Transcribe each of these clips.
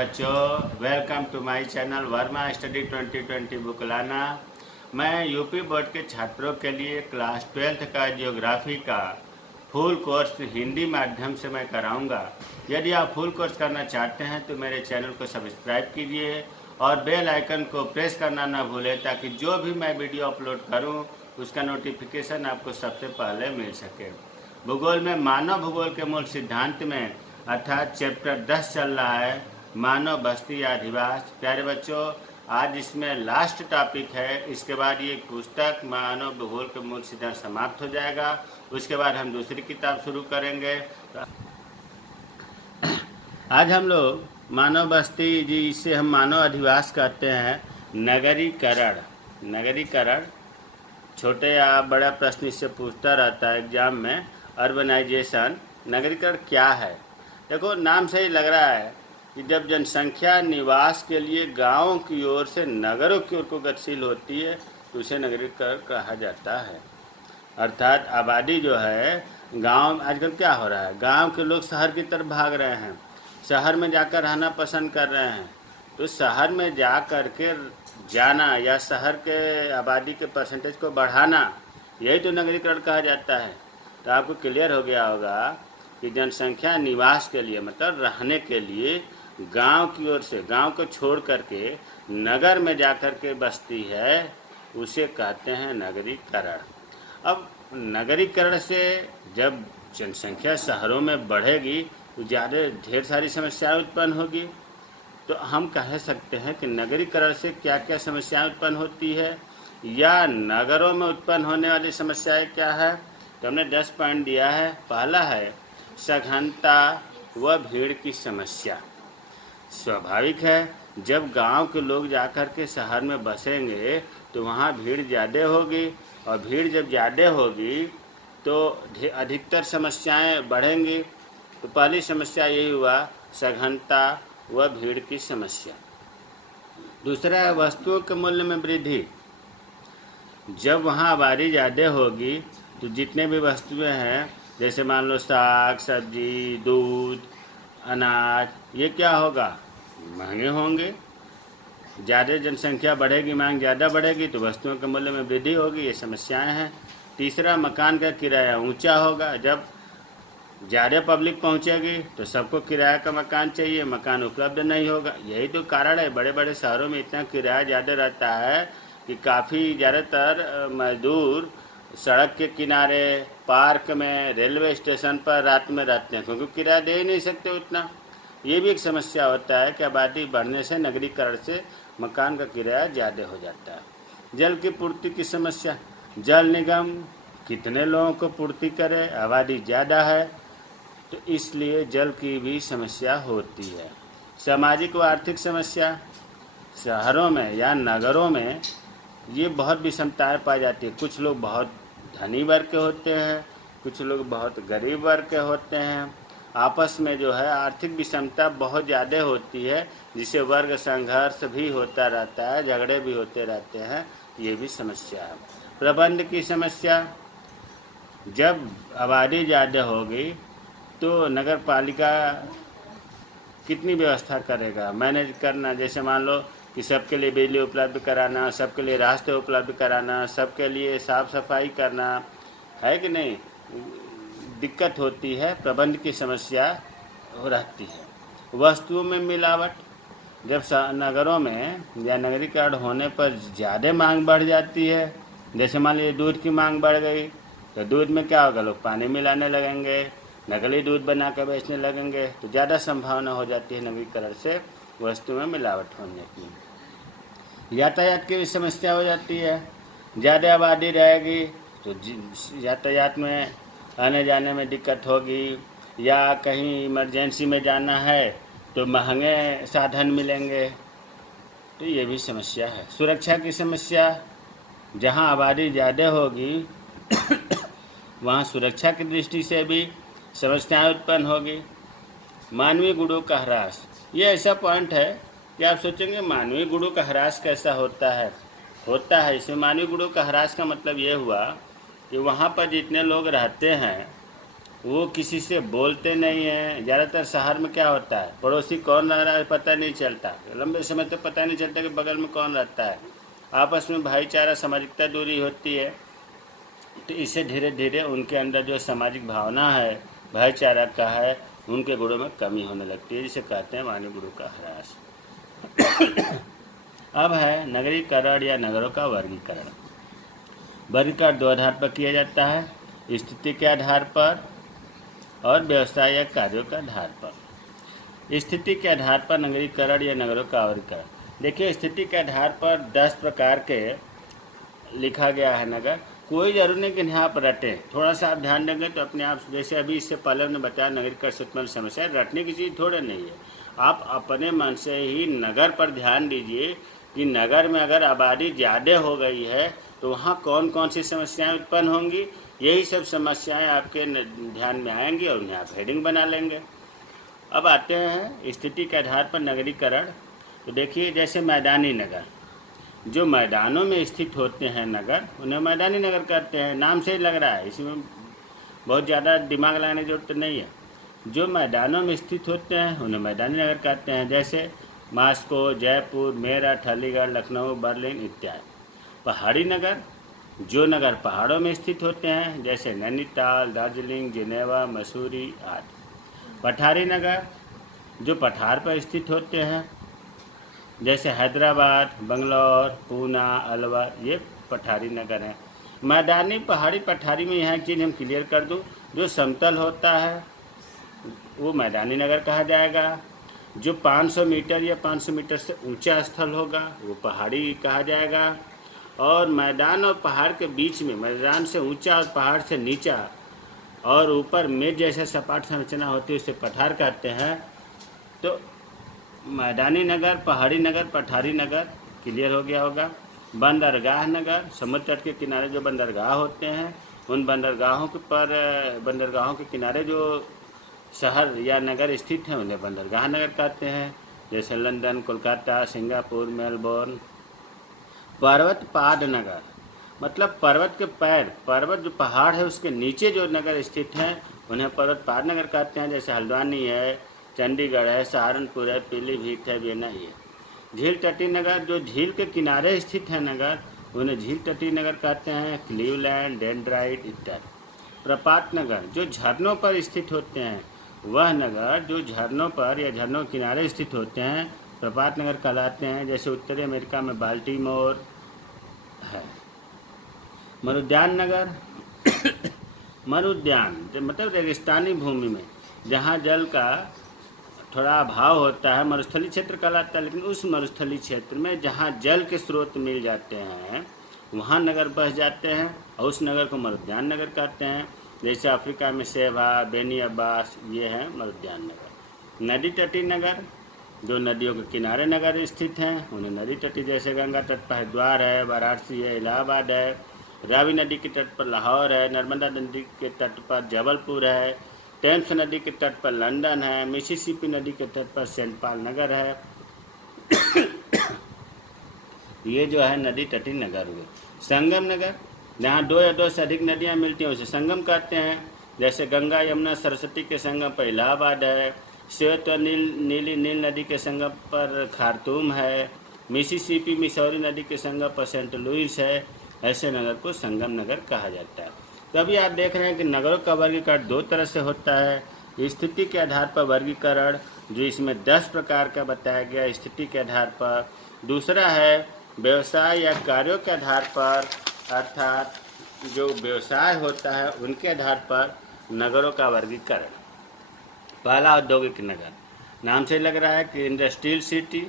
बच्चों, welcome to my channel Verma study 2020 बुकलाना। मैं यूपी बोर्ड के छात्रों के लिए क्लास 12th का जियोग्राफी का फुल कोर्स हिंदी माध्यम से मैं कराऊंगा। यदि आप फुल कोर्स करना चाहते हैं तो मेरे चैनल को सब्सक्राइब कीजिए और बेल आइकन को प्रेस करना ना भूलें, ताकि जो भी मैं वीडियो अपलोड करूं उसका नोटिफिकेशन आपको सबसे पहले मिल सके। भूगोल में मानव भूगोल के मूल सिद्धांत में अर्थात चैप्टर 10 चल रहा है, मानव बस्ती या अधिवास। प्यारे बच्चों, आज इसमें लास्ट टॉपिक है। इसके बाद ये पुस्तक मानव भूगोल के मूल सिद्धांत समाप्त हो जाएगा। उसके बाद हम दूसरी किताब शुरू करेंगे। आज हम लोग मानव बस्ती, जी इसे हम मानव अधिवास कहते हैं, नगरीकरण। नगरीकरण छोटे या बड़ा प्रश्न इससे पूछता रहता है एग्जाम में। अर्बनाइजेशन, नगरीकरण क्या है? देखो, नाम से ही लग रहा है कि जब जनसंख्या निवास के लिए गांवों की ओर से नगरों की ओर को गतिशील होती है तो उसे नगरीकरण कहा जाता है। अर्थात आबादी जो है गांव, आजकल क्या हो रहा है, गांव के लोग शहर की तरफ भाग रहे हैं, शहर में जाकर रहना पसंद कर रहे हैं। तो शहर में जा कर के जाना या शहर के आबादी के परसेंटेज को बढ़ाना, यही तो नगरीकरण कहा जाता है। तो आपको क्लियर हो गया होगा कि जनसंख्या निवास के लिए मतलब रहने के लिए गांव की ओर से, गांव को छोड़ करके नगर में जाकर के बसती है, उसे कहते हैं नगरीकरण। अब नगरीकरण से जब जनसंख्या शहरों में बढ़ेगी तो ज़्यादा ढेर सारी समस्याएं उत्पन्न होगी। तो हम कह सकते हैं कि नगरीकरण से क्या क्या समस्याएं उत्पन्न होती है या नगरों में उत्पन्न होने वाली समस्याएं क्या है। तो हमने 10 पॉइंट दिया है। पहला है सघनता व भीड़ की समस्या। स्वाभाविक है, जब गांव के लोग जाकर के शहर में बसेंगे तो वहाँ भीड़ ज़्यादा होगी, और भीड़ जब ज़्यादा होगी तो अधिकतर समस्याएं बढ़ेंगी। तो पहली समस्या यही हुआ, सघनता व भीड़ की समस्या। दूसरा है वस्तुओं के मूल्य में वृद्धि। जब वहाँ आबादी ज़्यादा होगी तो जितने भी वस्तुएं हैं, जैसे मान लो साग सब्जी, दूध, अनाज, ये क्या होगा, महंगे होंगे। ज़्यादा जनसंख्या बढ़ेगी, मांग ज़्यादा बढ़ेगी तो वस्तुओं के मूल्य में वृद्धि होगी। ये समस्याएं हैं। तीसरा, मकान का किराया ऊंचा होगा। जब ज़्यादा पब्लिक पहुंचेगी तो सबको किराया का मकान चाहिए, मकान उपलब्ध नहीं होगा। यही तो कारण है, बड़े बड़े शहरों में इतना किराया ज़्यादा रहता है कि काफ़ी ज़्यादातर मजदूर सड़क के किनारे, पार्क में, रेलवे स्टेशन पर रात में रहते हैं, क्योंकि किराया दे ही नहीं सकते उतना। ये भी एक समस्या होता है कि आबादी बढ़ने से, नगरीकरण से मकान का किराया ज़्यादा हो जाता है। जल की पूर्ति की समस्या। जल निगम कितने लोगों को पूर्ति करे, आबादी ज़्यादा है तो इसलिए जल की भी समस्या होती है। सामाजिक व आर्थिक समस्या। शहरों में या नगरों में ये बहुत विषमताएं पाई जाती है। कुछ लोग बहुत धनी वर्ग के होते हैं, कुछ लोग बहुत गरीब वर्ग के होते हैं। आपस में जो है आर्थिक विषमता बहुत ज़्यादा होती है, जिससे वर्ग संघर्ष भी होता रहता है, झगड़े भी होते रहते हैं। ये भी समस्या है। प्रबंध की समस्या। जब आबादी ज़्यादा होगी तो नगर पालिका कितनी व्यवस्था करेगा, मैनेज करना। जैसे मान लो कि सबके लिए बिजली उपलब्ध कराना, सबके लिए रास्ते उपलब्ध कराना, सबके लिए साफ़ सफाई करना, है कि नहीं, दिक्कत होती है। प्रबंध की समस्या रहती है। वस्तुओं में मिलावट। जब नगरों में या नगरीकरण होने पर ज़्यादा मांग बढ़ जाती है, जैसे मान लीजिए दूध की मांग बढ़ गई तो दूध में क्या होगा, लोग पानी मिलाने लगेंगे, नकली दूध बना कर बेचने लगेंगे, तो ज़्यादा संभावना हो जाती है नगरीकरण से वस्तु में मिलावट होने की। यातायात की भी समस्या हो जाती है। ज़्यादा आबादी रहेगी तो यातायात में आने जाने में दिक्कत होगी, या कहीं इमरजेंसी में जाना है तो महंगे साधन मिलेंगे, तो ये भी समस्या है। सुरक्षा की समस्या। जहाँ आबादी ज़्यादा होगी वहाँ सुरक्षा की दृष्टि से भी समस्याएं उत्पन्न होगी। मानवीय गुणों का ह्रास। ये ऐसा पॉइंट है कि आप सोचेंगे मानवीय गुणों का ह्रास कैसा होता है। इसमें मानवीय गुणों का ह्रास का मतलब ये हुआ कि वहाँ पर जितने लोग रहते हैं वो किसी से बोलते नहीं हैं। ज़्यादातर शहर में क्या होता है, पड़ोसी कौन रह रहा है पता नहीं चलता, लंबे समय तक पता नहीं चलता कि बगल में कौन रहता है। आपस में भाईचारा सामाजिकता दूरी होती है, तो इससे धीरे धीरे उनके अंदर जो सामाजिक भावना है, भाईचारा का है, उनके गुणों में कमी होने लगती है, जिसे कहते हैं मानवीय गुणों का ह्रास। अब है नगरीकरण या नगरों का वर्गीकरण। वर्गीकरण दो आधार पर किया जाता है, स्थिति के आधार पर और व्यवसाय या कार्यों के आधार पर। स्थिति के आधार पर नगरीकरण या नगरों का वर्गीकरण। देखिए, स्थिति के आधार पर 10 प्रकार के लिखा गया है नगर। कोई जरूरी नहीं कि यहाँ पर रटें, थोड़ा सा आप ध्यान देंगे तो अपने आप, जैसे अभी इससे पहले ने बताया नगरीकरण से उत्पन्न समस्या, रटने की चीज़ थोड़े नहीं है। आप अपने मन से ही नगर पर ध्यान दीजिए कि नगर में अगर आबादी ज़्यादा हो गई है तो वहाँ कौन कौन सी समस्याएं उत्पन्न होंगी। यही सब समस्याएं आपके ध्यान में आएंगी और उन्हें आप हेडिंग बना लेंगे। अब आते हैं स्थिति के आधार पर नगरीकरण। तो देखिए, जैसे मैदानी नगर, जो मैदानों में स्थित होते हैं नगर, उन्हें मैदानी नगर कहते हैं। नाम से ही लग रहा है, इसमें बहुत ज़्यादा दिमाग लगाने की जरूरत नहीं है। जो मैदानों में स्थित होते हैं उन्हें मैदानी नगर कहते हैं, जैसे मास्को, जयपुर, मेरठ, अलीगढ़, लखनऊ, बर्लिन इत्यादि। पहाड़ी नगर, जो नगर पहाड़ों में स्थित होते हैं, जैसे नैनीताल, दार्जिलिंग, जिनेवा, मसूरी आदि। पठारी नगर, जो पठार पर स्थित होते हैं, जैसे हैदराबाद, बंगलौर, पूना, अलवर, ये पठारी नगर हैं। मैदानी, पहाड़ी, पठारी में यहाँ एक चीज़ हम क्लियर कर दूँ, जो समतल होता है वो मैदानी नगर कहा जाएगा। जो 500 मीटर या 500 मीटर से ऊंचा स्थल होगा वो पहाड़ी कहा जाएगा। और मैदान और पहाड़ के बीच में, मैदान से ऊंचा और पहाड़ से नीचा और ऊपर मेज जैसे सपाट संरचना होती है उसे पठार कहते हैं। तो मैदानी नगर, पहाड़ी नगर, पठारी नगर क्लियर हो गया होगा। बंदरगाह नगर, समुद्र तट के किनारे जो बंदरगाह होते हैं, उन बंदरगाहों के किनारे जो शहर या नगर स्थित हैं उन्हें बंदरगाह नगर कहते हैं, जैसे लंदन, कोलकाता, सिंगापुर, मेलबोर्न। पर्वतपाद नगर, मतलब पर्वत के पैर, पर्वत जो पहाड़ है उसके नीचे जो नगर स्थित हैं उन्हें पर्वतपाद नगर कहते हैं, जैसे हल्द्वानी है, चंडीगढ़ है, सहारनपुर है, पीलीभीत है, बेना ही है। झील तटीय नगर, जो झील के किनारे स्थित है नगर उन्हें झील तटीय नगर कहते हैं, क्लीवलैंड, डेंड्राइट इत्यादि। प्रपात नगर, जो झरनों पर स्थित होते हैं, वह नगर जो झरनों पर या झरनों के किनारे स्थित होते हैं प्रपात नगर कहलाते हैं, जैसे उत्तरी अमेरिका में बाल्टीमोर है। मरुद्यान नगर मरुद्यान मतलब रेगिस्तानी भूमि में जहाँ जल का थोड़ा अभाव होता है मरुस्थली क्षेत्र कहलाता है, लेकिन उस मरुस्थली क्षेत्र में जहाँ जल के स्रोत मिल जाते हैं वहाँ नगर बस जाते हैं और उस नगर को मरुद्यान नगर कहते हैं, जैसे अफ्रीका में सेवा, बेनी अब्बास, ये हैं मरुद्यान नगर। नदी तटीय नगर, जो नदियों के किनारे नगर स्थित हैं उन्हें नदी तटीय, जैसे गंगा तट पर हरिद्वार है, वाराणसी है, इलाहाबाद है, रावी नदी के तट पर लाहौर है, नर्मदा नदी के तट पर जबलपुर है, टेम्स नदी के तट पर लंदन है, मिसिसिपी नदी के तट पर सेंट पॉल नगर है। ये जो है नदी तटीय नगर हुए। संगम नगर, जहाँ दो या दो से अधिक नदियाँ मिलती हैं उसे संगम कहते हैं, जैसे गंगा, यमुना, सरस्वती के संगम पर इलाहाबाद है, श्वेत और नील नदी के संगम पर खार्तूम है, मिसिसिपी मिसौरी नदी के संगम पर सेंट लुइस है। ऐसे नगर को संगम नगर कहा जाता है। तभी आप देख रहे हैं कि नगरों का वर्गीकरण दो तरह से होता है। स्थिति के आधार पर वर्गीकरण, जो इसमें 10 प्रकार का बताया गया स्थिति के आधार पर। दूसरा है व्यवसाय या कार्यों के आधार पर, अर्थात जो व्यवसाय होता है उनके आधार पर नगरों का वर्गीकरण। पहला औद्योगिक नगर, नाम से लग रहा है कि इंडस्ट्रियल सिटी।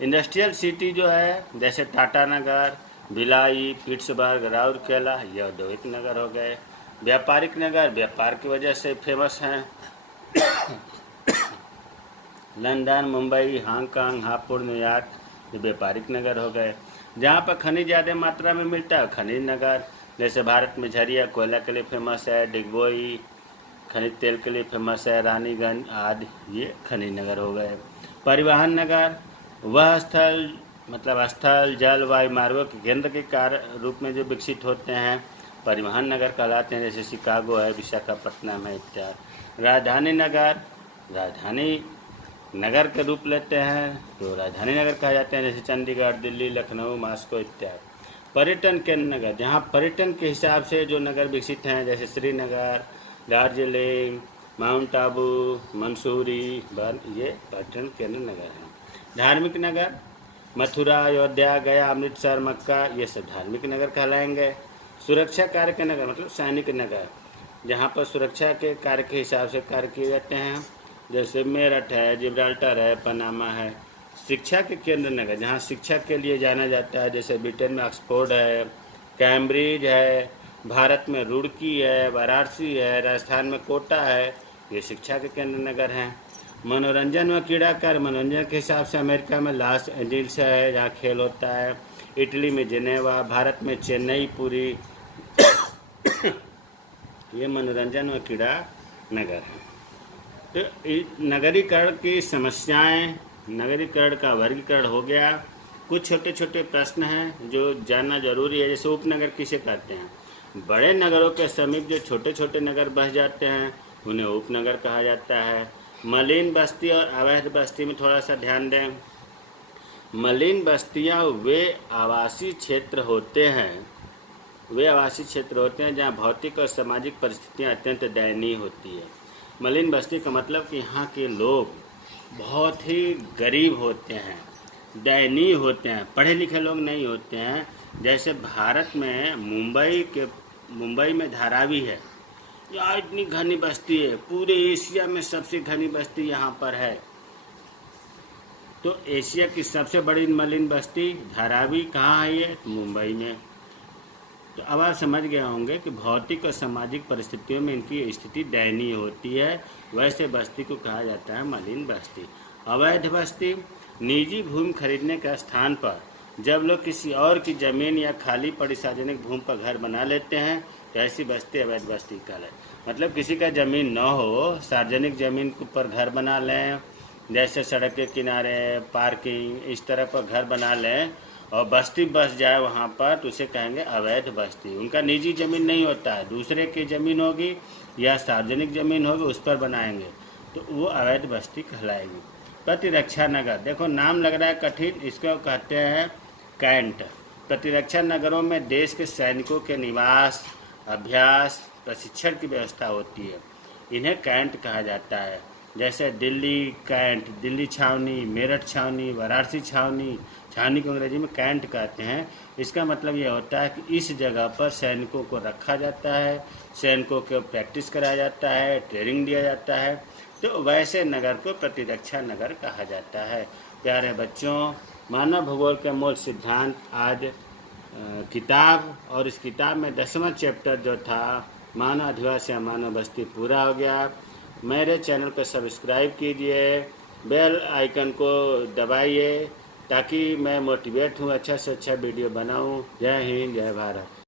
इंडस्ट्रियल सिटी जो है जैसे टाटा नगर, भिलाई, पिट्सबर्ग, राउरकेला, ये औद्योगिक नगर हो गए। व्यापारिक नगर, व्यापार की वजह से फेमस हैं, London, Mumbai, Hong Kong, Hapur, New York, ये व्यापारिक नगर हो गए। जहाँ पर खनिज ज़्यादा मात्रा में मिलता है खनिज नगर, जैसे भारत में झरिया कोयला के लिए फेमस है, डिगबोई खनिज तेल के लिए फेमस है, रानीगंज आदि, ये खनिज नगर हो गए। परिवहन नगर, वह स्थल मतलब स्थल, जल, वायु मार्गों के केंद्र के रूप में जो विकसित होते हैं, परिवहन नगर कहलाते हैं, जैसे शिकागो है, विशाखापट्टनम है इत्यादि। राजधानी नगर राजधानी नगर के रूप लेते हैं तो राजधानी नगर कहा जाते हैं, जैसे चंडीगढ़, दिल्ली, लखनऊ, मॉस्को इत्यादि। पर्यटन केंद्र नगर, जहाँ पर्यटन के हिसाब से जो नगर विकसित हैं, जैसे श्रीनगर, दार्जिलिंग, माउंट आबू, मंसूरी, ये पर्यटन केंद्र नगर हैं। धार्मिक नगर, मथुरा, अयोध्या, गया, अमृतसर, मक्का, ये सब धार्मिक नगर कहलाएंगे। सुरक्षा कार्य के नगर मतलब सैनिक नगर, जहाँ पर सुरक्षा के कार्य के हिसाब से कार्य किए जाते हैं, जैसे मेरठ है, जिब्राल्टर है, पनामा है। शिक्षा के केंद्र नगर, जहाँ शिक्षा के लिए जाना जाता है, जैसे ब्रिटेन में ऑक्सफोर्ड है, कैम्ब्रिज है, भारत में रुड़की है, वाराणसी है, राजस्थान में कोटा है, ये शिक्षा के केंद्र नगर हैं। मनोरंजन व क्रीड़ा कार्य, मनोरंजन के हिसाब से अमेरिका में लॉस एंजिल्स है, जहाँ खेल होता है, इटली में जिनेवा, भारत में चेन्नई, पुरी, ये मनोरंजन व क्रीड़ा नगर हैं। तो नगरीकरण की समस्याएं, नगरीकरण का वर्गीकरण हो गया। कुछ छोटे छोटे प्रश्न हैं जो जानना जरूरी है, जैसे उपनगर किसे कहते हैं? बड़े नगरों के समीप जो छोटे छोटे नगर बस जाते हैं उन्हें उपनगर कहा जाता है। मलिन बस्ती और अवैध बस्ती में थोड़ा सा ध्यान दें। मलिन बस्तियां वे आवासीय क्षेत्र होते हैं जहां भौतिक और सामाजिक परिस्थितियां अत्यंत दयनीय होती है। मलिन बस्ती का मतलब कि यहाँ के लोग बहुत ही गरीब होते हैं, दयनीय होते हैं, पढ़े लिखे लोग नहीं होते हैं। जैसे भारत में मुंबई में धारावी है, यहाँ इतनी घनी बस्ती है, पूरे एशिया में सबसे घनी बस्ती यहाँ पर है। तो एशिया की सबसे बड़ी मलिन बस्ती धारावी कहाँ है? ये मुंबई में। तो अब आप समझ गए होंगे कि भौतिक और सामाजिक परिस्थितियों में इनकी स्थिति दयनीय होती है, वैसे बस्ती को कहा जाता है मलिन बस्ती। अवैध बस्ती, निजी भूमि खरीदने के स्थान पर जब लोग किसी और की ज़मीन या खाली पड़ी सार्वजनिक भूमि पर घर बना लेते हैं तो ऐसी बस्ती अवैध बस्ती कहलाती। मतलब किसी का ज़मीन न हो, सार्वजनिक ज़मीन पर घर बना लें, जैसे सड़क के किनारे, पार्किंग, इस तरह पर घर बना लें और बस्ती बस जाए वहाँ पर, तो उसे कहेंगे अवैध बस्ती। उनका निजी ज़मीन नहीं होता है, दूसरे की ज़मीन होगी या सार्वजनिक ज़मीन होगी, उस पर बनाएंगे तो वो अवैध बस्ती कहलाएगी। प्रतिरक्षा नगर, देखो नाम लग रहा है कठिन, इसको कहते हैं कैंट। प्रतिरक्षा नगरों में देश के सैनिकों के निवास, अभ्यास, प्रशिक्षण की व्यवस्था होती है, इन्हें कैंट कहा जाता है। जैसे दिल्ली कैंट, दिल्ली छावनी, मेरठ छावनी, वाराणसी छावनी, छावनी को अंग्रेजी में कैंट कहते हैं। इसका मतलब ये होता है कि इस जगह पर सैनिकों को रखा जाता है, सैनिकों को प्रैक्टिस कराया जाता है, ट्रेनिंग दिया जाता है, तो वैसे नगर को प्रतिरक्षा नगर कहा जाता है। प्यारे बच्चों, मानव भूगोल के मूल सिद्धांत आज किताब, और इस किताब में 10वां चैप्टर जो था मानव अधिवास या मानव बस्ती पूरा हो गया। मेरे चैनल को सब्सक्राइब कीजिए, बेल आइकन को दबाइए ताकि मैं मोटिवेट हूँ, अच्छा से अच्छा वीडियो बनाऊँ। जय हिंद, जय भारत।